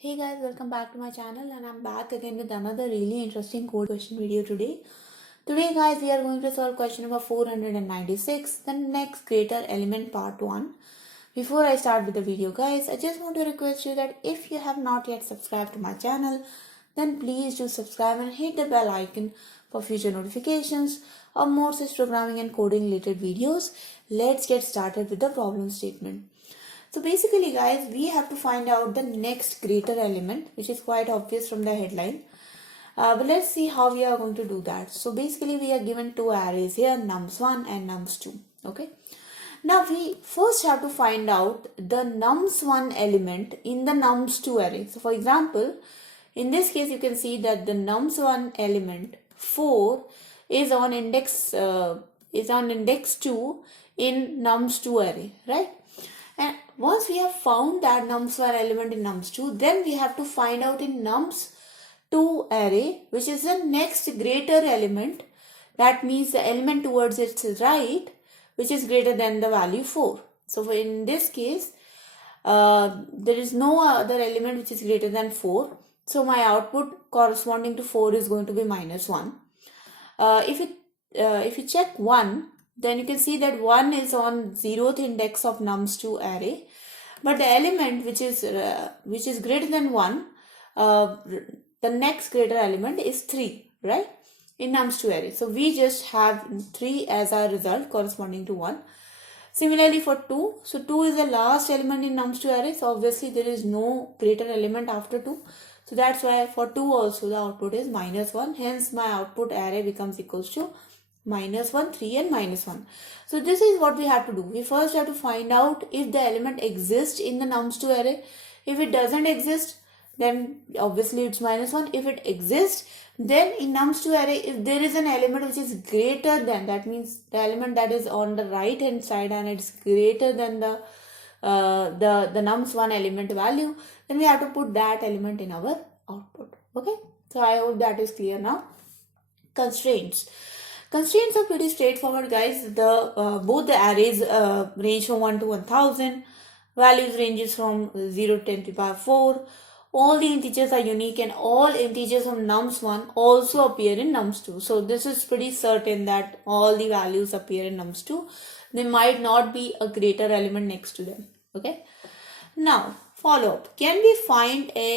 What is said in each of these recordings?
Hey guys, welcome back to my channel and I'm back again with another really interesting code question video today. Today guys, we are going to solve question number 496, the next greater element part 1. Before I start with the video guys, I just want to request you that if you have not yet subscribed to my channel, then please do subscribe and hit the bell icon for future notifications of more such programming and coding related videos. Let's get started with the problem statement. So basically guys, we have to find out the next greater element, which is quite obvious from the headline. But let's see how we are going to do that. So basically we are given two arrays here, nums1 and nums2. Okay. Now we first have to find out the nums1 element in the nums2 array. So for example, in this case you can see that the nums1 element 4 is on index 2 in nums2 array, right? And once we have found that nums1 element in nums2, then we have to find out in nums2 array, which is the next greater element. That means the element towards its right, which is greater than the value 4. So in this case, there is no other element which is greater than 4. So my output corresponding to 4 is going to be -1. If you check 1, then you can see that 1 is on 0th index of nums2 array, but the element which is greater than 1, the next greater element is 3, right, in nums2 array. So we just have 3 as our result corresponding to 1. Similarly for 2, so 2 is the last element in nums2 array, so obviously there is no greater element after 2. So that's why for 2 also the output is -1, hence my output array becomes equals to -1, 3 and -1. So this is what we have to do. We first have to find out if the element exists in the nums2 array. If it doesn't exist, then obviously it's -1. If it exists, then in nums2 array, if there is an element which is greater than, that means the element that is on the right hand side and it's greater than the nums1 element value, then we have to put that element in our output. Okay, so I hope that is clear now. Constraints are pretty straightforward guys. Both the arrays range from 1 to 1000. Values ranges from 0 to 10 to the power 4. All the integers are unique and all integers from nums1 also appear in nums2. So this is pretty certain that all the values appear in nums2. There might not be a greater element next to them. Okay. Now follow up. Can we find a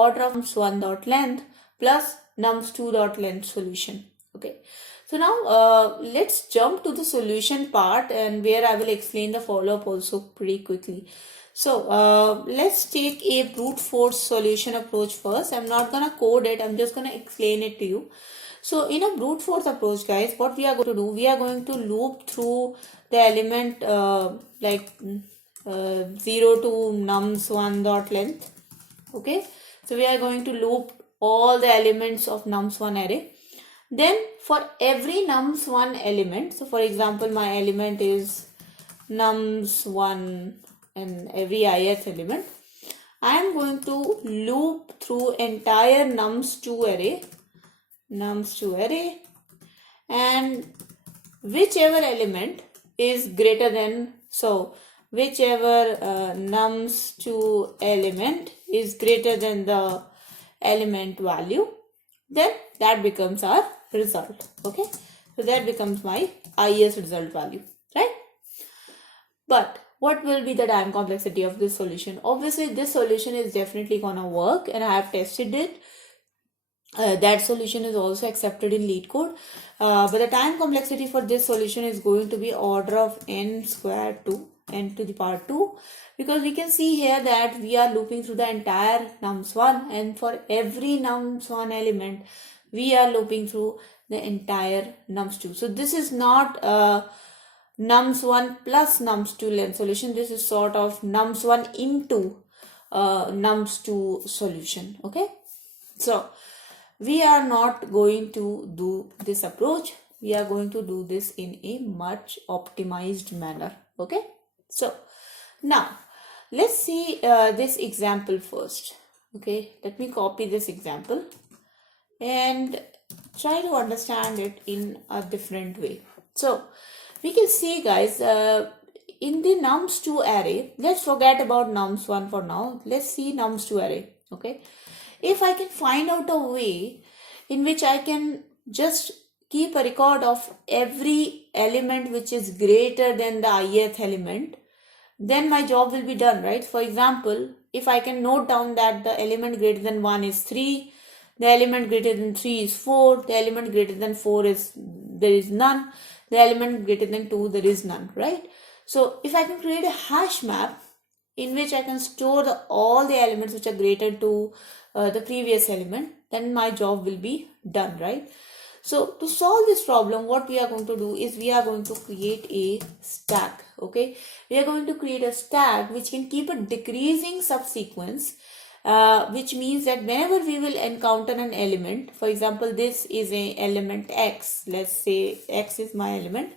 order of nums1.length plus nums2.length solution? Okay. So now let's jump to the solution part, and where I will explain the follow-up also pretty quickly. So let's take a brute force solution approach first. I'm not going to code it. I'm just going to explain it to you. So in a brute force approach, guys, what we are going to do, we are going to loop through the element 0 to nums1.length. Okay. So we are going to loop all the elements of nums1 array. Then for every nums1 element, so for example, my element is nums1 and every ith element, I am going to loop through entire nums2 array, and whichever element is greater than, so whichever nums2 element is greater than the element value, then that becomes our result. Okay, so that becomes my highest result value, right? But what will be the time complexity of this solution? Obviously this solution is definitely gonna work, and I have tested it. That solution is also accepted in Leetcode, but the time complexity for this solution is going to be order of n squared to n to the power 2, because we can see here that we are looping through the entire nums1, and for every nums1 element we are looping through the entire nums2. So this is not nums1 plus nums2 length solution. This is sort of nums1 into nums2 solution. Okay, so we are not going to do this approach. We are going to do this in a much optimized manner. Okay, so now let's see this example first. Okay, let me copy this example and try to understand it in a different way. So we can see guys, in the nums2 array, let's forget about nums1 for now. Let's see nums2 array. Okay, if I can find out a way in which I can just keep a record of every element which is greater than the ith element, then my job will be done, right? For example, if I can note down that the element greater than 1 is 3, the element greater than 3 is 4, the element greater than 4 is there is none, the element greater than 2 there is none, right? So if I can create a hash map in which I can store all the elements which are greater to the previous element, then my job will be done, right? So to solve this problem, what we are going to do is we are going to create a stack. Okay, we are going to create a stack which can keep a decreasing subsequence, which means that whenever we will encounter an element, for example, this is a element x, let's say x is my element,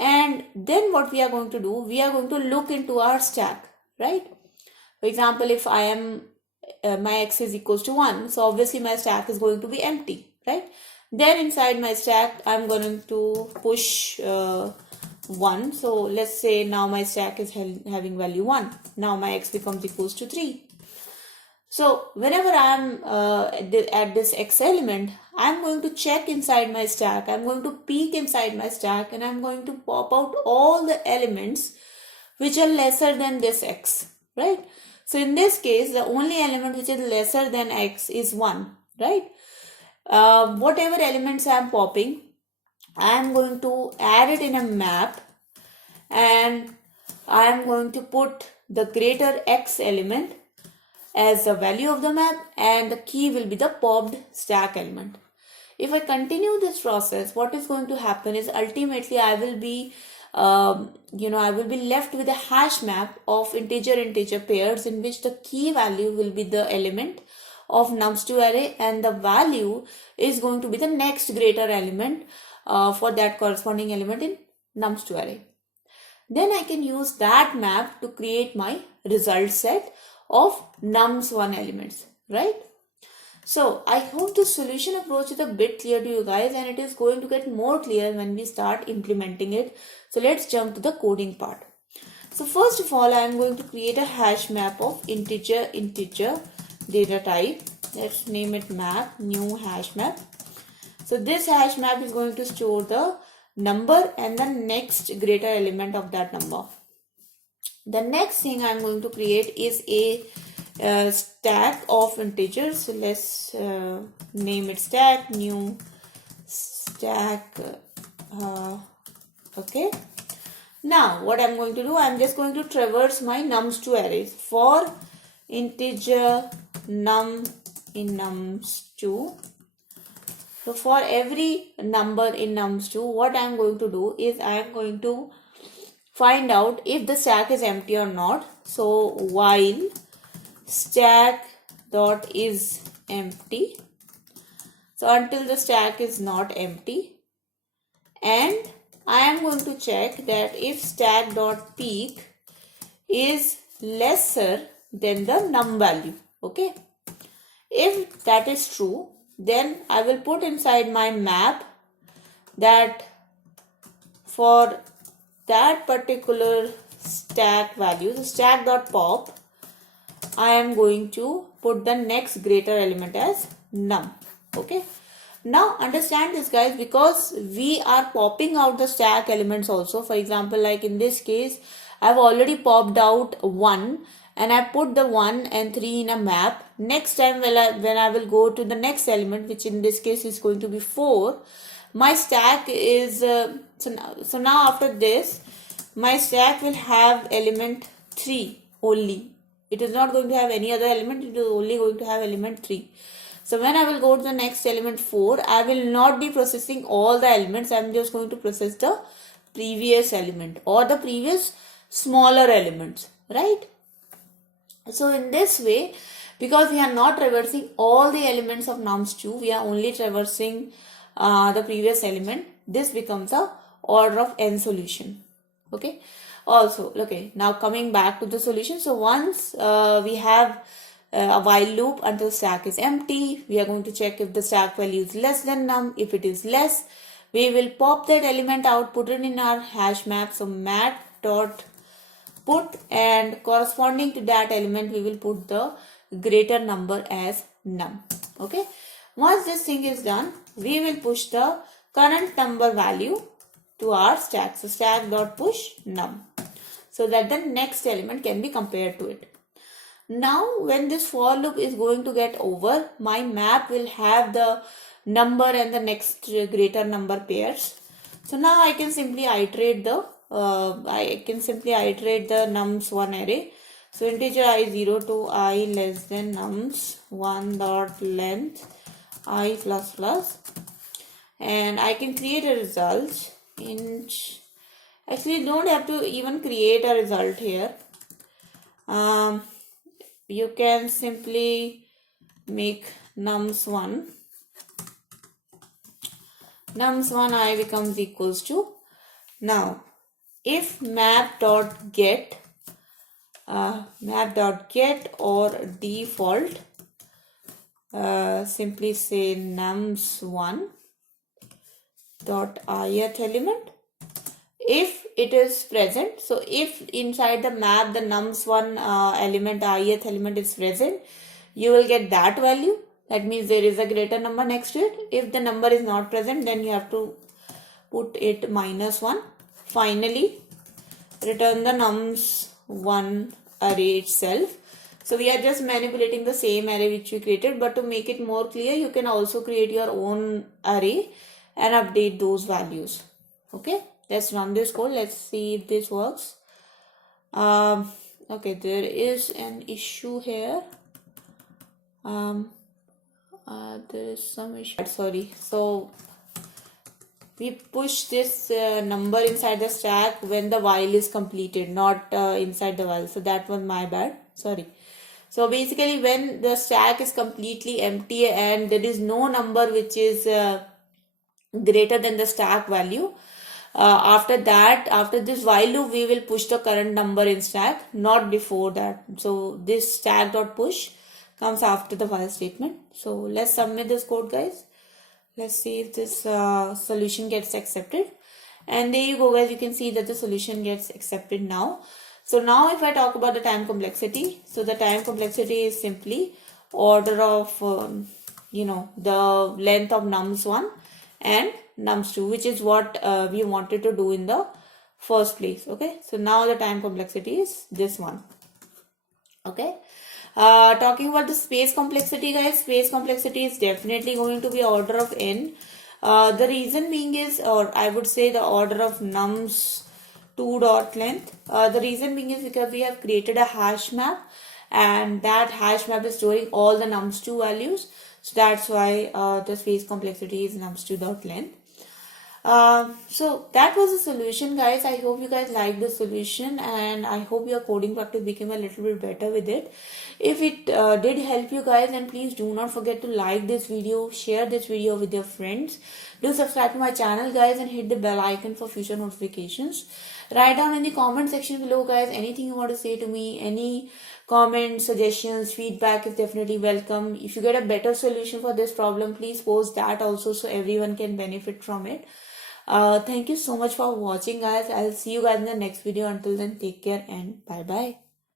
and then what we are going to do, we are going to look into our stack, right? For example, if I am my x is equals to 1, so obviously my stack is going to be empty, right? Then inside my stack I'm going to push 1. So let's say now my stack is having value 1. Now my x becomes equals to 3. So whenever I'm at this x element, I'm going to check inside my stack, I'm going to peek inside my stack, and I'm going to pop out all the elements which are lesser than this x, right? So in this case, the only element which is lesser than x is 1, right? Whatever elements I am popping, I am going to add it in a map, and I am going to put the greater x element as the value of the map, and the key will be the popped stack element. If I continue this process, what is going to happen is ultimately I will be I will be left with a hash map of integer pairs in which the key value will be the element of nums2 array, and the value is going to be the next greater element for that corresponding element in nums2 array. Then I can use that map to create my result set of nums1 elements, right? So I hope the solution approach is a bit clear to you guys, and it is going to get more clear when we start implementing it. So let's jump to the coding part. So first of all, I am going to create a hash map of integer data type. Let's name it map, new hash map. So this hash map is going to store the number and the next greater element of that number. The next thing I'm going to create is a stack of integers. So let's name it stack, new stack. Okay. Now what I'm going to do, I'm just going to traverse my nums2 arrays. For integer num in nums2, so for every number in nums2, what I'm going to do is I'm going to find out if the stack is empty or not. So while stack dot is empty, so until the stack is not empty, and I am going to check that if stack dot peak is lesser than the num value. Okay, if that is true, then I will put inside my map that for that particular stack value, the stack dot pop, I am going to put the next greater element as num. Okay, now understand this, guys, because we are popping out the stack elements also. For example, like in this case, I've already popped out 1 and I put the 1 and 3 in a map. Next time when I will go to the next element, which in this case is going to be 4, my stack is so now after this my stack will have element 3 only. It is not going to have any other element, it is only going to have element 3. So when I will go to the next element 4, I will not be processing all the elements. I am just going to process the previous element or the previous smaller elements, right? So in this way, because we are not traversing all the elements of nums2, we are only traversing the previous element, this becomes a order of n solution. Okay. Also, okay, now coming back to the solution. So once we have a while loop until stack is empty, we are going to check if the stack value is less than num. If it is less, we will pop that element out, put it in our hash map. So mat dot put, and corresponding to that element we will put the greater number as num. Okay. Once this thing is done, we will push the current number value to our stack. So stack.push num, so that the next element can be compared to it. Now when this for loop is going to get over, my map will have the number and the next greater number pairs. So now I can simply iterate the nums1 array. So integer I 0 to I less than nums1 dot length I plus plus, and I can create a result. Actually don't have to even create a result here. You can simply make nums1 I becomes equals to, now if map.get or default, simply say nums1 dot ith element, if it is present. So if inside the map the nums1 element, ith element is present, you will get that value. That means there is a greater number next to it. If the number is not present, then you have to put it -1. Finally, return the nums1 array itself. So we are just manipulating the same array which we created, but to make it more clear, you can also create your own array and update those values. Okay, let's run this code. Let's see if this works. Okay, there is an issue here. There is some issue. Sorry. So we push this number inside the stack when the while is completed, not inside the while. So that was my bad. Sorry. So basically when the stack is completely empty and there is no number which is greater than the stack value, after this while loop, we will push the current number in stack, not before that. So this stack.push comes after the while statement. So let's submit this code, guys. Let's see if this solution gets accepted. And there you go, guys. You can see that the solution gets accepted now. So now if I talk about the time complexity, so the time complexity is simply order of, the length of nums1 and nums2, which is what we wanted to do in the first place. Okay. So now the time complexity is this one. Okay. Talking about the space complexity, guys, space complexity is definitely going to be order of n. The reason being is, or I would say the order of nums2 dot length. The reason being is because we have created a hash map, and that hash map is storing all the nums2 values. So that's why the space complexity is nums2 dot length. So that was the solution, guys. I hope you guys liked the solution, and I hope your coding practice became a little bit better with it. If it did help you guys, then please do not forget to like this video, share this video with your friends. Do subscribe to my channel, guys, and hit the bell icon for future notifications. Write down in the comment section below, guys, anything you want to say to me, any comments, suggestions, feedback is definitely welcome. If you get a better solution for this problem, please post that also so everyone can benefit from it. Thank you so much for watching, guys. I'll see you guys in the next video. Until then, take care and bye bye.